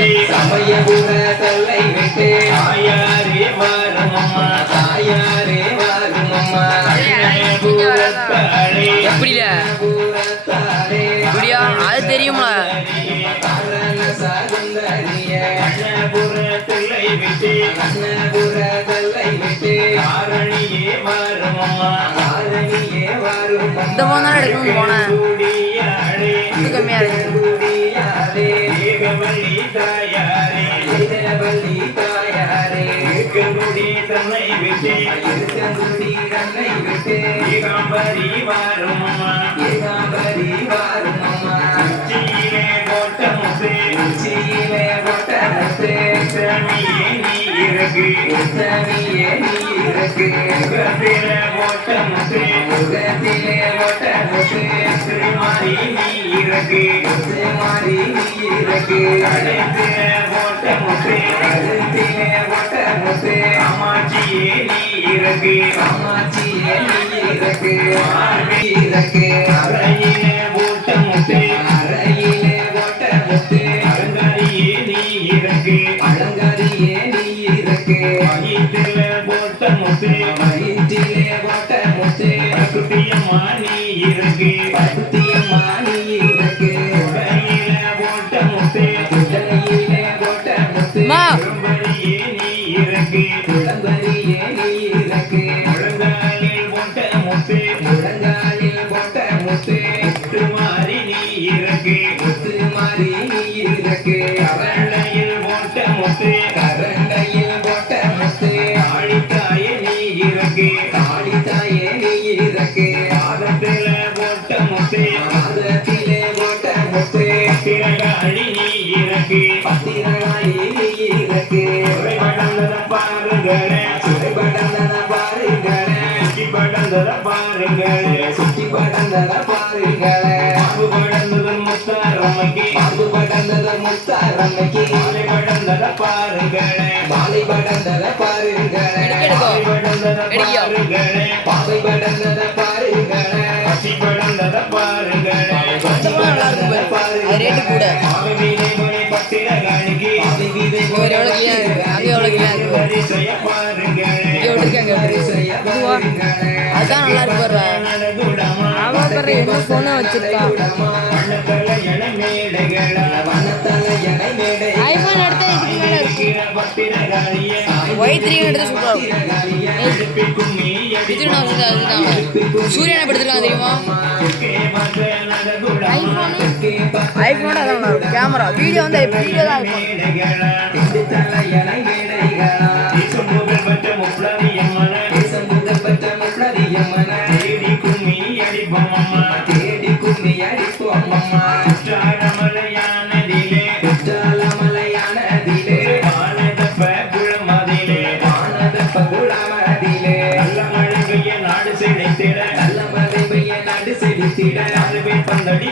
விட்டு சமயபுர தல்லை விட்டு தாயாரே வாருமம்மா தாயாரே வாருமம்மா எப்படில இப்படியா அது தெரியுமா இந்த போன எடுக்கணும்னு போனேன் கம்மியா இருக்கு தன்னை விட்டு ஏகாம்பரி வாருமம்மா ஏகாம்பரி வாருமம்மா உச்சியிலே போட்ட முத்து உச்சியிலே போட்ட முத்து சாமியே நீ இறகு சாமியே நீ இறகு முகத்திலே போட்ட முத்து முகத்திலே போட்ட முத்து ஸ்ரீமாரி நீ இறகு ஸ்ரீமாரி நீ இறகு கழுத்திலே போட்ட முத்து கழுத்திலே போட்ட முத்து காமாட்சியே நீ இறகு காமாட்சியே நீ இறகு இறகு அறையிலே போட்ட முத்து அறையிலே போட்ட முத்து அலங்காரியே நீ இறகு அலங்காரியே நீ இறகு வயிற்றிலே போட்ட முத்து வயிற்றிலே போட்ட முத்து பக்குத்தியம்மா நீ இறகு பக்குத்தியம்மா நீ இறகு உடையிலே போட்ட முத்து உடையிலே போட்ட முத்து குளம்பரியே நீ இறகு குளம்பரியே நீ இறகு முழங்காலில் போட்ட முத்து முழங்காலில் போட்ட முத்து முத்துமாரி நீ இறகு முத்துமாரி நீ இறகு கரண்டையில் போட்ட முத்து கரண்டையில் போட்ட முத்து தாழித்தாயே நீ இறகு தாழித்தாயே நீ இறகு பாதத்திலே போட்ட முத்து பாதத்திலே போட்ட முத்து திரகாழி நீ இறகு பத்திரகாழி நீ இறகு சுரைபடந்தன பாருங்களே சுரைபடந்தன பாருங்களே சுற்றி படந்தன பாருங்களே சுற்றி படந்தன பாருங்களே பாம்பு படந்ததன் முத்தாரம்மைக்கு பாம்பு படந்ததன் முத்தாரம்மைக்கு மாலை படந்தன பாருங்களே மாலை படந்தன பாருங்களே பாவை படந்தன பாருங்களே பாவை படந்தன பாருங்களே பசி படந்தன பாருங்களே பசி படந்தன பாருங்களே பாவை வீணை மொழி பத்திரகாணிக்கு பாவை வீணை மொழி வரிசைய பாருங்களே வரிசைய பாருங்களே அதான் நல்லா இருக்கு என்ன போன வச்சிருக்கா ஐபோன் எடுத்தா இதுக்கு மேல இருக்கு Y3 எடுத்து சூப்பரா சூரியனை படுத்துருக்கான் தெரியுமா ஐபோனோட அதான் நல்லா இருக்கும் கேமரா வீடியோ வந்து வீடியோ தான் நாடு செழித்திட பந்தடி